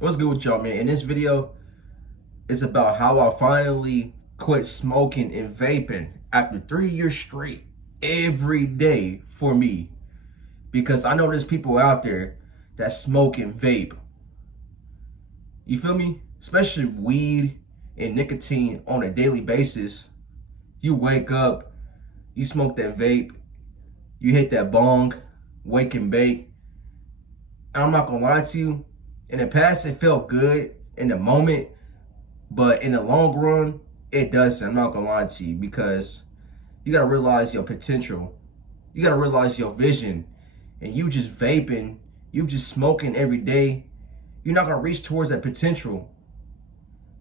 What's good with y'all, man? In this video, it's about how I finally quit smoking and vaping after 3 years straight, every day for me. Because I know there's people out there that smoke and vape. You feel me? Especially weed and nicotine on a daily basis. You wake up, you smoke that vape, you hit that bong, wake and bake. I'm not gonna lie to you, in the past it felt good in the moment, but in the long run, it doesn't. I'm not gonna lie to you, because you gotta realize your potential. You gotta realize your vision. And you just vaping, you just smoking every day, you're not gonna reach towards that potential.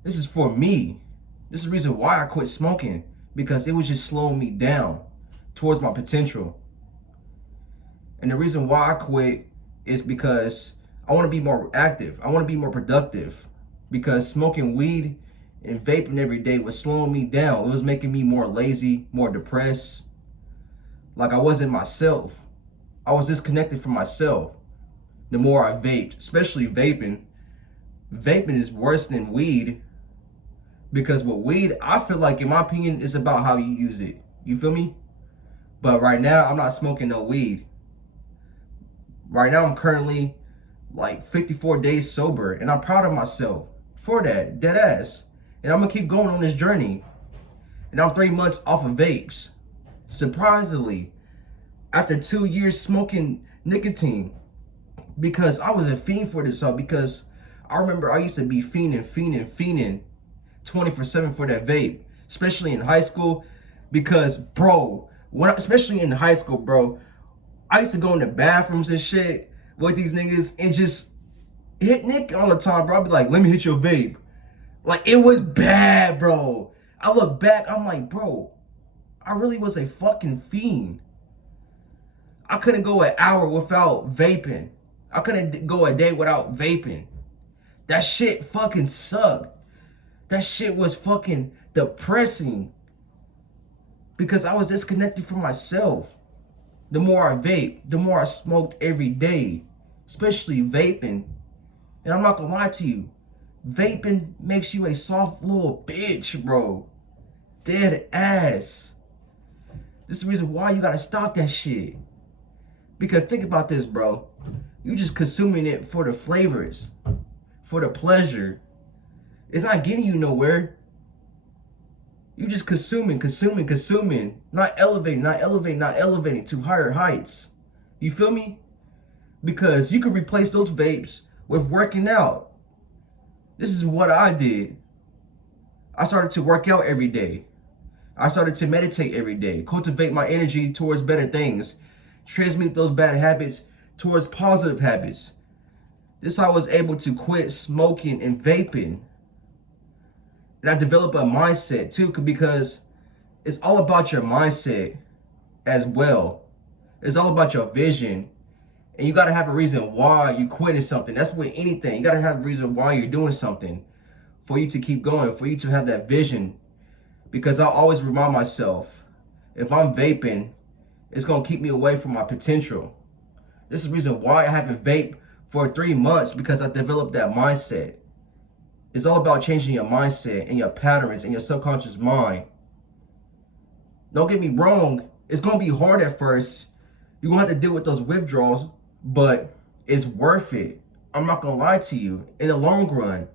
This is for me. This is the reason why I quit smoking, because it was just slowing me down towards my potential. And the reason why I quit is because I want to be more active. I want to be more productive, because smoking weed and vaping every day was slowing me down. It was making me more lazy, more depressed. Like I wasn't myself. I was disconnected from myself the more I vaped, especially vaping. Vaping is worse than weed, because with weed, I feel like, in my opinion, it's about how you use it. You feel me? But right now, I'm not smoking no weed. Right now, I'm currently like 54 days sober, and I'm proud of myself for that, dead ass. And I'm gonna keep going on this journey. And I'm 3 months off of vapes. Surprisingly, after 2 years smoking nicotine, because I was a fiend for this stuff. Because I remember I used to be fiending 24/7 for that vape, especially in high school. Because, bro, especially in high school, bro, I used to go in the bathrooms and shit with these niggas and just hit Nick all the time, bro. I'd be like, let me hit your vape. Like, it was bad, bro. I look back, I'm like, bro, I really was a fucking fiend. I couldn't go an hour without vaping. I couldn't go a day without vaping. That shit fucking sucked. That shit was fucking depressing, because I was disconnected from myself. The more I vape, the more I smoked every day, especially vaping. And I'm not gonna lie to you, vaping makes you a soft little bitch, bro. Dead ass. This is the reason why you gotta stop that shit. Because think about this, bro. You just consuming it for the flavors, for the pleasure. It's not getting you nowhere. You just consuming, not elevating to higher heights. You feel me? Because you could replace those vapes with working out. This is what I did. I started to work out every day. I started to meditate every day, cultivate my energy towards better things, transmute those bad habits towards positive habits. This is how I was able to quit smoking and vaping. And I developed a mindset too, because it's all about your mindset as well. It's all about your vision. And you gotta have a reason why you quitting something. That's with anything. You gotta have a reason why you're doing something, for you to keep going, for you to have that vision. Because I always remind myself, if I'm vaping, it's gonna keep me away from my potential. This is the reason why I haven't vaped for 3 months, because I developed that mindset. It's all about changing your mindset and your patterns and your subconscious mind. Don't get me wrong, it's gonna be hard at first. You're gonna have to deal with those withdrawals, but it's worth it. I'm not gonna lie to you. In the long run,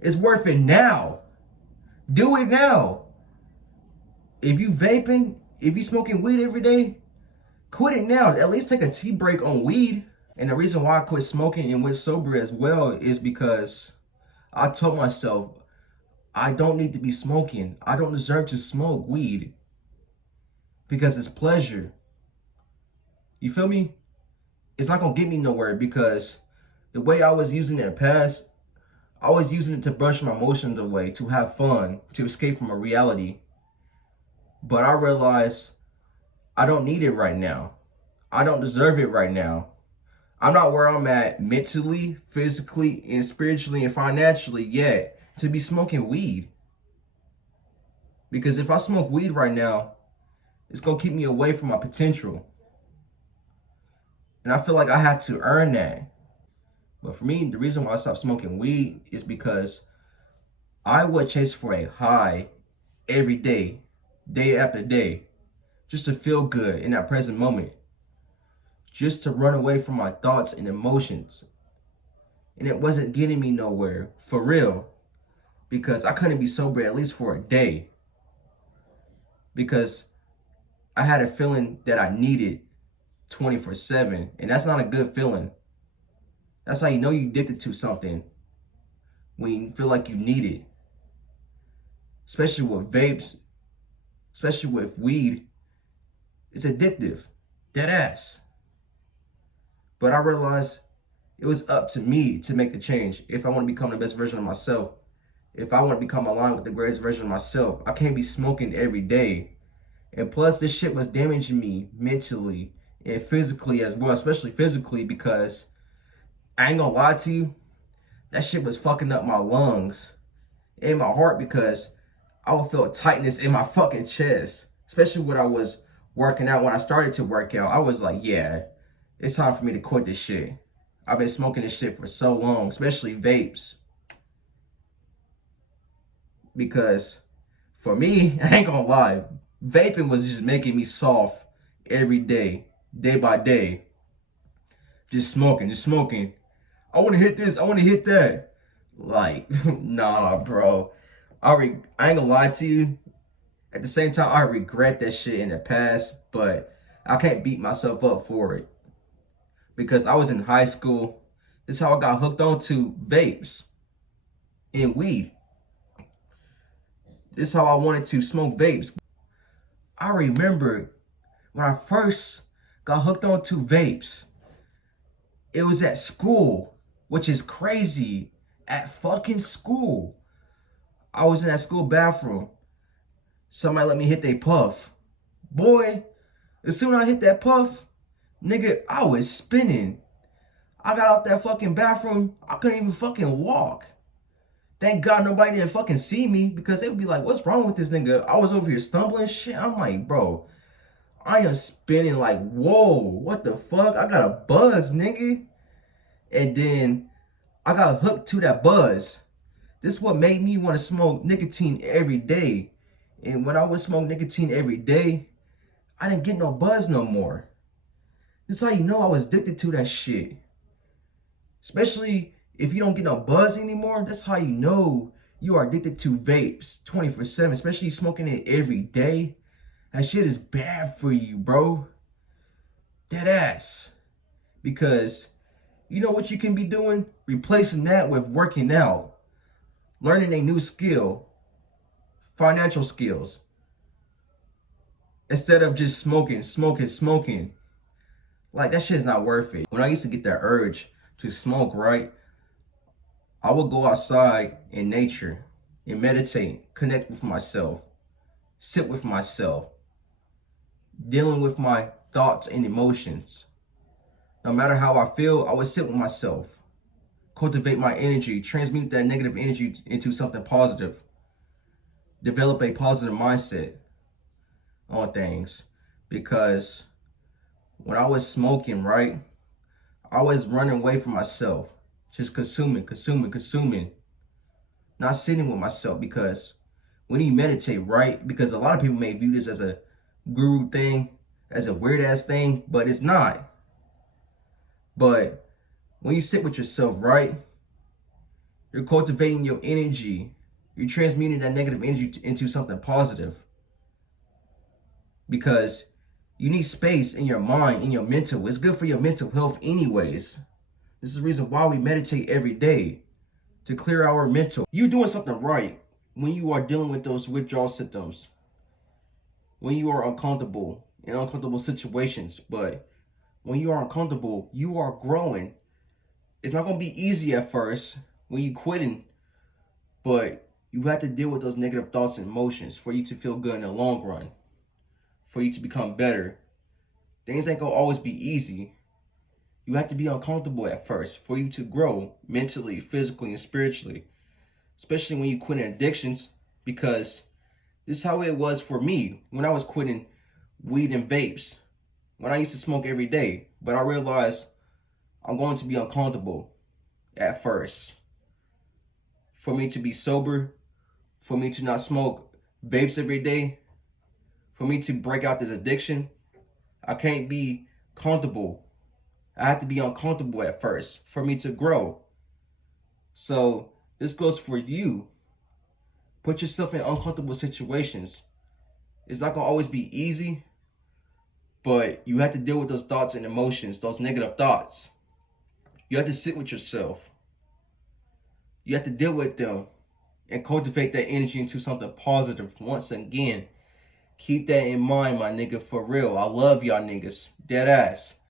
it's worth it now. Do it now. If you vaping, if you smoking weed every day, quit it now. At least take a tea break on weed. And the reason why I quit smoking and went sober as well is because I told myself, I don't need to be smoking. I don't deserve to smoke weed, because it's pleasure. You feel me? It's not gonna get me nowhere, because the way I was using it in the past, I was using it to brush my emotions away, to have fun, to escape from a reality. But I realized I don't need it right now. I don't deserve it right now. I'm not where I'm at mentally, physically, and spiritually, and financially yet to be smoking weed. Because if I smoke weed right now, it's gonna keep me away from my potential. And I feel like I have to earn that. But for me, the reason why I stopped smoking weed is because I would chase for a high every day, day after day, just to feel good in that present moment, just to run away from my thoughts and emotions. And it wasn't getting me nowhere, for real, because I couldn't be sober at least for a day, because I had a feeling that I needed 24/7, and that's not a good feeling. That's how you know you're addicted to something, when you feel like you need it. Especially with vapes, especially with weed, it's addictive, dead ass. But I realized it was up to me to make the change. If I want to become the best version of myself, if I want to become aligned with the greatest version of myself, I can't be smoking every day. And plus, this shit was damaging me mentally and physically as well, especially physically, because I ain't gonna lie to you, that shit was fucking up my lungs and my heart, because I would feel tightness in my fucking chest, especially when I was working out. When I started to work out, I was like, yeah, it's time for me to quit this shit. I've been smoking this shit for so long, especially vapes. Because for me, I ain't gonna lie, vaping was just making me soft every day, day by day. Just smoking, just smoking. I wanna hit this, I wanna hit that. Like, nah, bro. I ain't gonna lie to you. At the same time, I regret that shit in the past, but I can't beat myself up for it. Because I was in high school. This is how I got hooked on to vapes and weed. This is how I wanted to smoke vapes. I remember when I first got hooked on to vapes, it was at school, which is crazy. At fucking school. I was in that school bathroom. Somebody let me hit they puff. Boy, as soon as I hit that puff, nigga, I was spinning. I got out that fucking bathroom, I couldn't even fucking walk. Thank God nobody didn't fucking see me, because they would be like, what's wrong with this nigga? I was over here stumbling shit. I'm like, bro, I am spinning like, whoa, what the fuck? I got a buzz, nigga. And then I got hooked to that buzz. This is what made me want to smoke nicotine every day. And when I would smoke nicotine every day, I didn't get no buzz no more. This is how you know I was addicted to that shit. Especially if you don't get no buzz anymore, that's how you know you are addicted to vapes 24/7, especially smoking it every day. That shit is bad for you, bro. Dead ass. Because you know what you can be doing? Replacing that with working out. Learning a new skill. Financial skills. Instead of just smoking. Like, that shit's not worth it. When I used to get that urge to smoke, right? I would go outside in nature and meditate, connect with myself, sit with myself, dealing with my thoughts and emotions. No matter how I feel, I would sit with myself, cultivate my energy, transmute that negative energy into something positive, develop a positive mindset on things. Because when I was smoking, right, I was running away from myself, just consuming, not sitting with myself. Because when you meditate, right, because a lot of people may view this as a guru thing, as a weird ass thing, but it's not. But when you sit with yourself, right, you're cultivating your energy. You're transmuting that negative energy into something positive. Because you need space in your mind, in your mental. It's good for your mental health anyways. This is the reason why we meditate every day, to clear our mental. You're doing something right when you are dealing with those withdrawal symptoms. When you are uncomfortable in uncomfortable situations. But when you are uncomfortable, you are growing. It's not going to be easy at first when you quitting, but you have to deal with those negative thoughts and emotions for you to feel good in the long run, for you to become better. Things ain't going to always be easy. You have to be uncomfortable at first for you to grow mentally, physically, and spiritually, especially when you quit addictions, because this is how it was for me when I was quitting weed and vapes, when I used to smoke every day. But I realized I'm going to be uncomfortable. at first. For me to be sober, for me to not smoke vapes every day, for me to break out this addiction, I can't be comfortable. I have to be uncomfortable at first for me to grow. So this goes for you. Put yourself in uncomfortable situations. It's not gonna always be easy, but you have to deal with those thoughts and emotions, those negative thoughts. You have to sit with yourself. You have to deal with them and cultivate that energy into something positive. Once again, keep that in mind, my nigga, for real. I love y'all niggas. Dead ass.